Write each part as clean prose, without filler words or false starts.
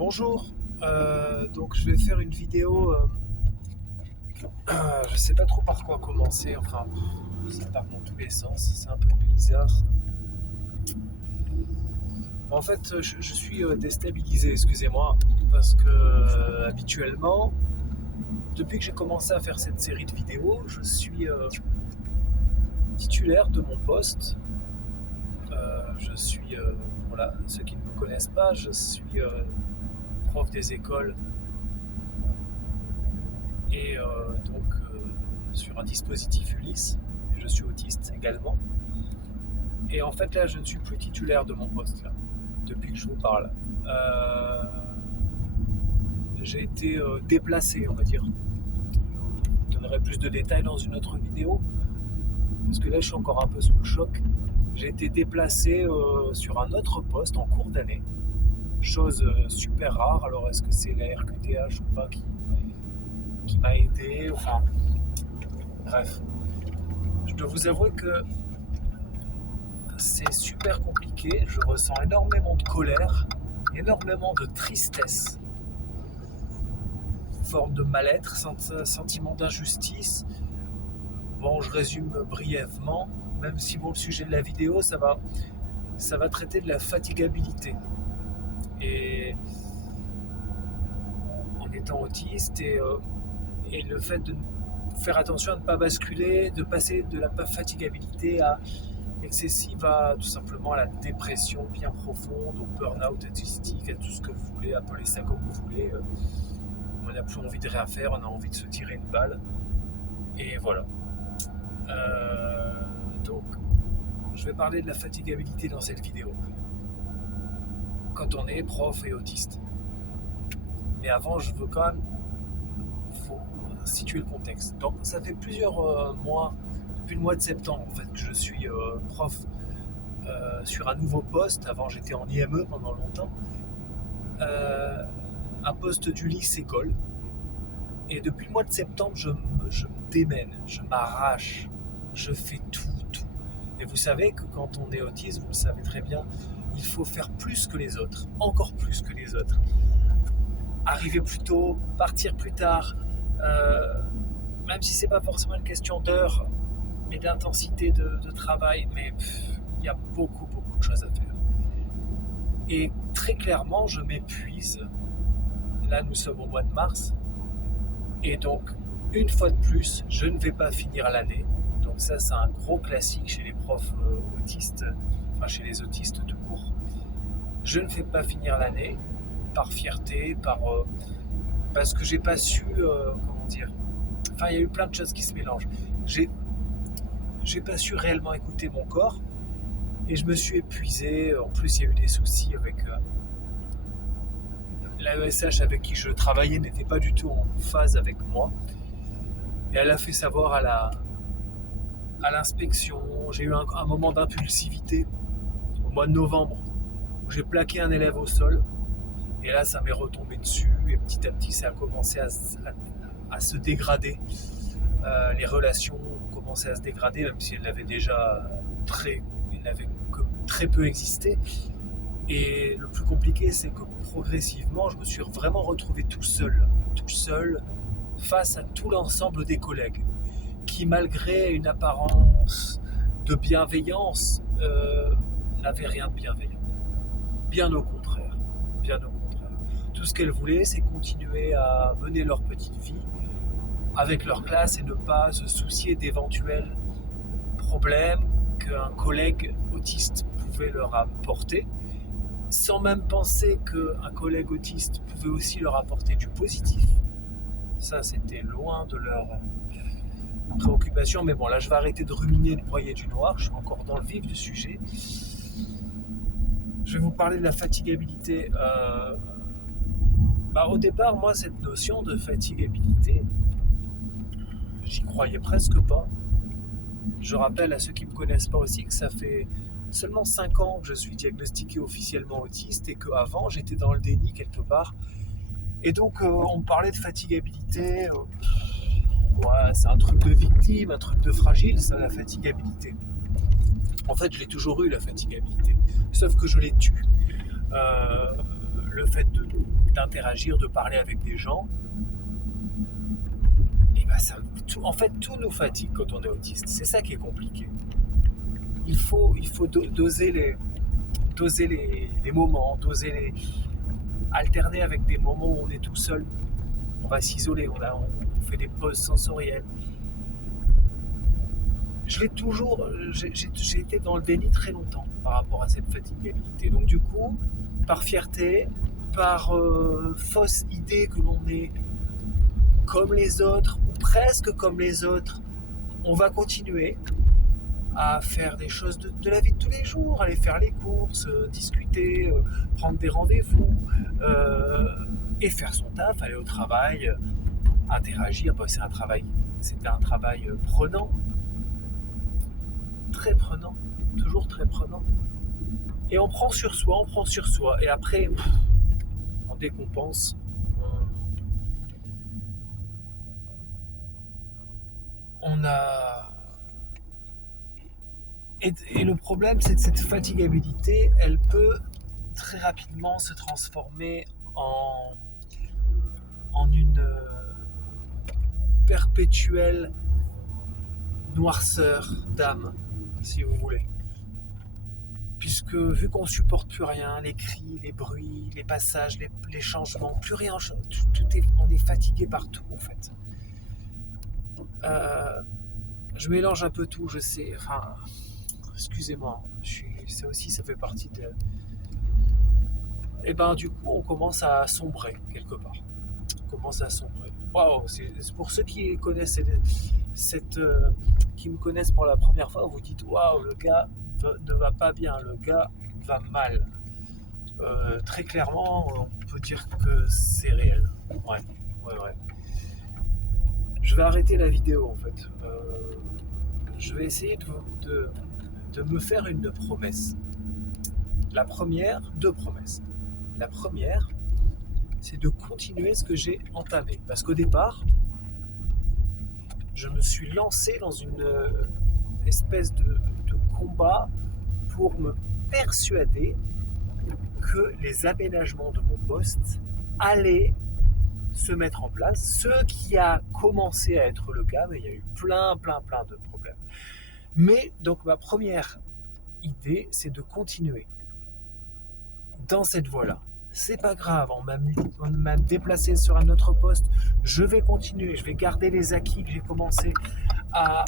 Bonjour, donc je vais faire une vidéo, je sais pas trop par quoi commencer, enfin ça part dans tous les sens, c'est un peu bizarre. En fait, je suis déstabilisé, excusez-moi, parce que habituellement, depuis que j'ai commencé à faire cette série de vidéos, je suis titulaire de mon poste. Pour ceux qui ne me connaissent pas, je suis prof des écoles et sur un dispositif Ulysse. Je suis autiste également. Et en fait là, je ne suis plus titulaire de mon poste là, depuis que je vous parle. J'ai été déplacé, on va dire. Je vous donnerai plus de détails dans une autre vidéo, parce que là je suis encore un peu sous le choc. J'ai été déplacé sur un autre poste en cours d'année. Chose super rare. Alors est-ce que c'est la RQTH ou pas qui m'a aidé, enfin bref. Je dois vous avouer que c'est super compliqué. Je ressens énormément de colère, énormément de tristesse, forme de mal-être, sentiment d'injustice. Bon, je résume brièvement, même si bon, le sujet de la vidéo, ça va traiter de la fatigabilité. Et en étant autiste et le fait de faire attention à ne pas basculer, de passer de la fatigabilité à excessive à tout simplement à la dépression bien profonde, au burn-out autistique, à tout ce que vous voulez, appelez ça comme vous voulez. On n'a plus envie de rien faire, on a envie de se tirer une balle. Et voilà. Donc, je vais parler de la fatigabilité dans cette vidéo. Quand on est prof et autiste. Mais avant, je veux quand même situer le contexte. Donc, ça fait plusieurs mois, depuis le mois de septembre en fait, que je suis prof sur un nouveau poste. Avant, j'étais en IME pendant longtemps. Un poste d'Ulysse école. Et depuis le mois de septembre, je me démène, je m'arrache, je fais tout. Et vous savez que quand on est autiste, vous le savez très bien, il faut faire plus que les autres, encore plus que les autres. Arriver plus tôt, partir plus tard, même si c'est pas forcément une question d'heures, mais d'intensité de travail, mais il y a beaucoup de choses à faire. Et très clairement, je m'épuise. Là, nous sommes au mois de mars. Et donc, une fois de plus, je ne vais pas finir l'année. Donc ça, c'est un gros classique chez les profs autistes, enfin chez les autistes tout court. Je ne vais pas finir l'année par fierté, parce que j'ai pas su, comment dire. Enfin, il y a eu plein de choses qui se mélangent. J'ai pas su réellement écouter mon corps et je me suis épuisé. En plus, il y a eu des soucis avec l'AESH avec qui je travaillais n'était pas du tout en phase avec moi. Et elle a fait savoir à l'inspection. J'ai eu un moment d'impulsivité au mois de novembre où j'ai plaqué un élève au sol. Et là, ça m'est retombé dessus. Et petit à petit, ça a commencé à se dégrader. Les relations ont commencé à se dégrader, même si elles n'avaient que très peu existé. Et le plus compliqué, c'est que progressivement, je me suis vraiment retrouvé tout seul, face à tout l'ensemble des collègues, qui malgré une apparence de bienveillance, n'avaient rien de bienveillant. Bien au contraire. Tout ce qu'elles voulaient, c'est continuer à mener leur petite vie avec leur classe et ne pas se soucier d'éventuels problèmes qu'un collègue autiste pouvait leur apporter, sans même penser qu'un collègue autiste pouvait aussi leur apporter du positif. Ça, c'était loin de leur préoccupation. Mais bon, là, je vais arrêter de ruminer le broyer du noir. Je suis encore dans le vif du sujet. Je vais vous parler de la fatigabilité. Au départ, moi, cette notion de fatigabilité, j'y croyais presque pas. Je rappelle à ceux qui ne me connaissent pas aussi que ça fait seulement 5 ans que je suis diagnostiqué officiellement autiste et qu'avant j'étais dans le déni quelque part. Et donc on me parlait de fatigabilité. C'est un truc de victime, un truc de fragile, ça, la fatigabilité. En fait, je l'ai toujours eu, la fatigabilité. Sauf que je l'ai tue. Le fait d'interagir, de parler avec des gens, et ben en fait, tout nous fatigue quand on est autiste. C'est ça qui est compliqué. Il faut doser les moments, alterner avec des moments où on est tout seul. On va s'isoler, on fait des pauses sensorielles. J'ai été dans le déni très longtemps par rapport à cette fatigabilité. Donc du coup, par fierté, par fausse idée que l'on est comme les autres, ou presque comme les autres, on va continuer à faire des choses de la vie de tous les jours, aller faire les courses, discuter, prendre des rendez-vous, et faire son taf, aller au travail, interagir. C'était un travail prenant, très prenant, toujours très prenant. Et on prend sur soi, et après, on décompense. On a... Et le problème, c'est que cette fatigabilité, elle peut très rapidement se transformer en une perpétuelle noirceur d'âme, si vous voulez. Puisque vu qu'on ne supporte plus rien, les cris, les bruits, les passages, les changements, plus rien, on est fatigué partout en fait. Je mélange un peu tout, je sais, enfin, excusez-moi, ça fait partie de... Et ben du coup, on commence à sombrer quelque part. Waouh, c'est pour ceux qui connaissent qui me connaissent pour la première fois, vous dites waouh, le gars ne va pas bien, le gars va mal. Très clairement, on peut dire que c'est réel. Ouais. Je vais arrêter la vidéo en fait. Je vais essayer de me faire une promesse. Deux promesses. La première, c'est de continuer ce que j'ai entamé. Parce qu'au départ, je me suis lancé dans une espèce de combat pour me persuader que les aménagements de mon poste allaient se mettre en place, ce qui a commencé à être le cas, mais il y a eu plein de problèmes. Mais donc ma première idée, c'est de continuer dans cette voie-là. C'est pas grave, on m'a déplacé sur un autre poste, je vais continuer, je vais garder les acquis que j'ai commencé à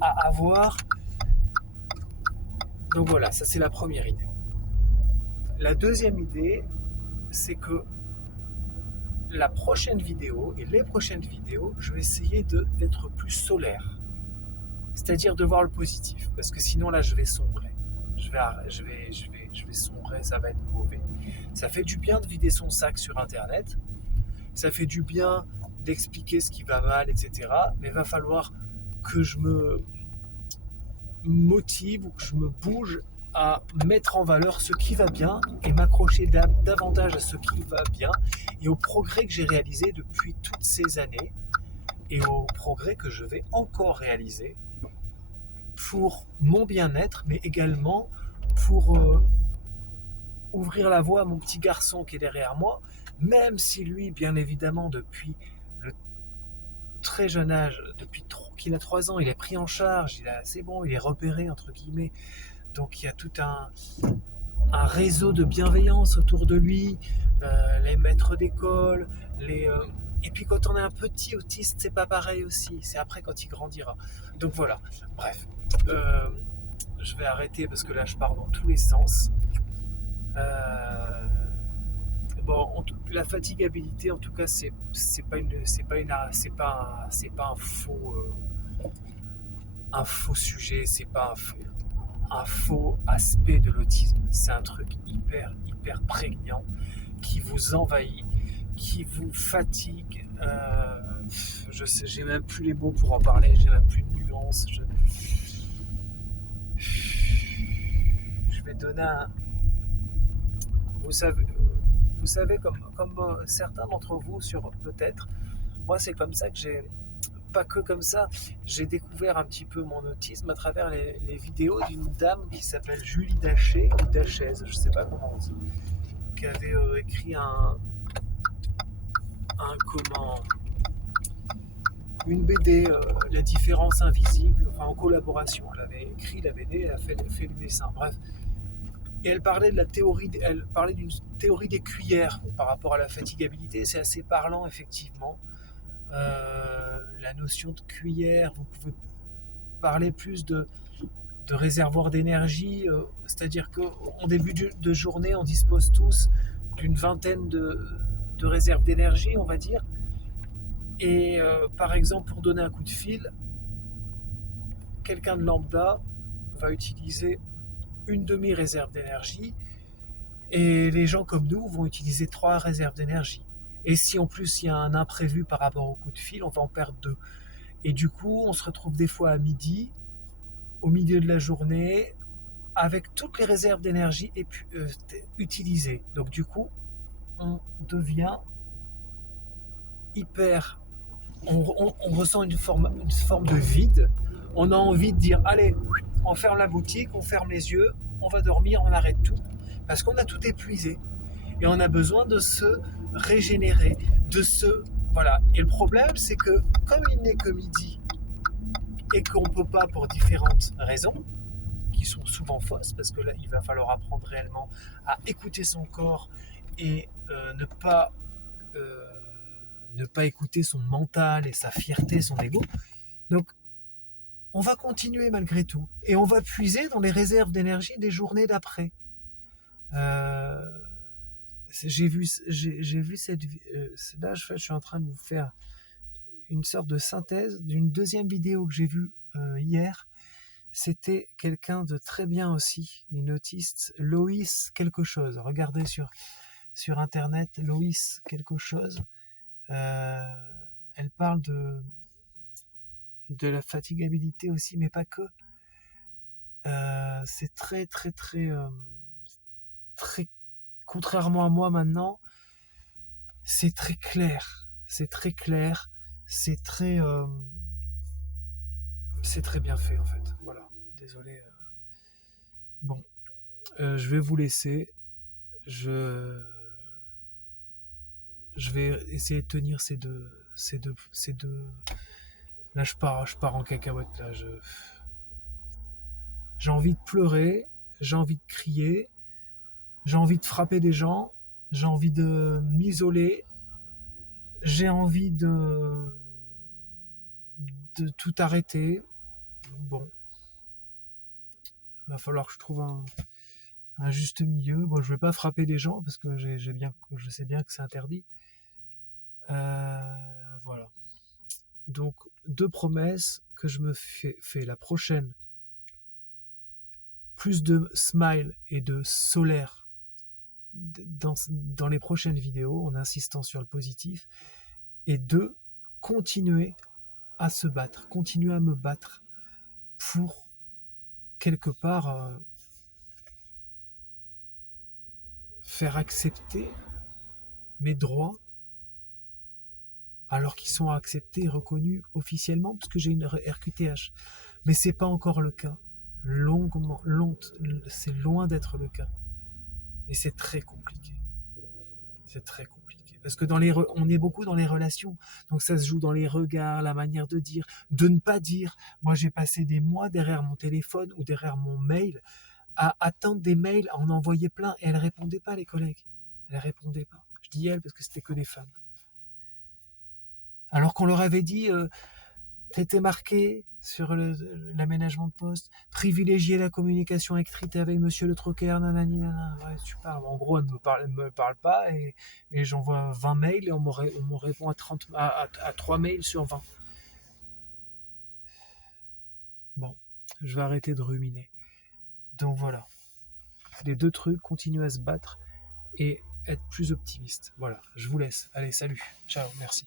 avoir. Donc voilà, ça c'est la première idée. La deuxième idée, c'est que la prochaine vidéo et les prochaines vidéos, je vais essayer d'être plus solaire. C'est-à-dire de voir le positif. Parce que sinon là, je vais sombrer. Je vais sombrer, ça va être mauvais. Ça fait du bien de vider son sac sur Internet. Ça fait du bien d'expliquer ce qui va mal, etc. Mais il va falloir que je me motive ou que je me bouge à mettre en valeur ce qui va bien et m'accrocher davantage à ce qui va bien et au progrès que j'ai réalisé depuis toutes ces années et au progrès que je vais encore réaliser pour mon bien-être, mais également pour ouvrir la voie à mon petit garçon qui est derrière moi, même si lui, bien évidemment, depuis le très jeune âge, depuis qu'il a 3 ans, il est pris en charge, c'est bon, il est repéré, entre guillemets. Donc il y a tout un réseau de bienveillance autour de lui, les maîtres d'école, et puis quand on est un petit autiste, c'est pas pareil aussi, c'est après quand il grandira. Donc voilà, bref, je vais arrêter parce que là je pars dans tous les sens. La fatigabilité, en tout cas, c'est pas un faux sujet, c'est pas un faux aspect de l'autisme. C'est un truc hyper prégnant qui vous envahit, qui vous fatigue. Je sais, j'ai même plus les mots pour en parler, j'ai même plus de nuances. Je vais donner vous savez comme certains d'entre vous peut-être, moi c'est comme ça que pas que comme ça, j'ai découvert un petit peu mon autisme à travers les vidéos d'une dame qui s'appelle Julie Dachez, ou Dachez, je sais pas comment on dit, qui avait écrit une BD, La différence invisible, enfin en collaboration. Elle avait écrit la BD, elle a fait le dessin, bref. Et elle parlait d'une théorie des cuillères par rapport à la fatigabilité. C'est assez parlant, effectivement. La notion de cuillère, vous pouvez parler plus de réservoir d'énergie, c'est-à-dire qu'en début de journée, on dispose tous d'une vingtaine de réserves d'énergie, on va dire. Et par exemple, pour donner un coup de fil, quelqu'un de lambda va utiliser une demi-réserve d'énergie et les gens comme nous vont utiliser 3 réserves d'énergie. Et si en plus il y a un imprévu par rapport au coup de fil, on va en perdre 2. Et du coup, on se retrouve des fois à midi, au milieu de la journée, avec toutes les réserves d'énergie utilisées. Donc du coup, on devient hyper... On ressent une forme de vide. On a envie de dire, allez, on ferme la boutique, on ferme les yeux, on va dormir, on arrête tout. Parce qu'on a tout épuisé. Et on a besoin de se régénérer, Voilà. Et le problème, c'est que comme il n'est que midi, et qu'on ne peut pas pour différentes raisons, qui sont souvent fausses, parce que là, il va falloir apprendre réellement à écouter son corps et ne pas écouter son mental et sa fierté, son ego. Donc, on va continuer malgré tout. Et on va puiser dans les réserves d'énergie des journées d'après. J'ai vu cette... là, je suis en train de vous faire une sorte de synthèse d'une deuxième vidéo que j'ai vue hier. C'était quelqu'un de très bien aussi, une autiste, Loïs quelque chose. Regardez sur internet, Loïs quelque chose. Elle parle de la fatigabilité aussi, mais pas que. C'est très très très très, contrairement à moi maintenant, c'est très clair, c'est très bien fait en fait. Voilà, désolé. Bon, je vais vous laisser. Je vais essayer de tenir ces deux. Là, je pars en cacahuète. Là, j'ai envie de pleurer, j'ai envie de crier, j'ai envie de frapper des gens, j'ai envie de m'isoler, j'ai envie de tout arrêter. Bon, il va falloir que je trouve un juste milieu. Bon, je vais pas frapper des gens parce que je sais bien que c'est interdit. Voilà. Donc, 2 promesses que je me fais la prochaine. Plus de smile et de solaire dans les prochaines vidéos, en insistant sur le positif. Et 2, continuer à se battre, continuer à me battre pour quelque part faire accepter mes droits alors qu'ils sont acceptés et reconnus officiellement parce que j'ai une RQTH. Mais c'est pas encore le cas. C'est loin d'être le cas. Et c'est très compliqué. C'est très compliqué. Parce que on est beaucoup dans les relations. Donc ça se joue dans les regards, la manière de dire, de ne pas dire. Moi, j'ai passé des mois derrière mon téléphone ou derrière mon mail à attendre des mails, à en envoyer plein. Et elles ne répondaient pas, les collègues. Elles ne répondaient pas. Je dis elles parce que c'était que des femmes. Alors qu'on leur avait dit, t'étais marqué sur l'aménagement de poste, privilégier la communication écrite avec monsieur le troqueur, nanani, nanana. Ouais, tu parles. En gros, elle me parle pas et j'envoie 20 mails et on me répond à 3 mails sur 20. Bon, je vais arrêter de ruminer. Donc voilà. Les 2 trucs, continuer à se battre et être plus optimiste. Voilà, je vous laisse. Allez, salut. Ciao, merci.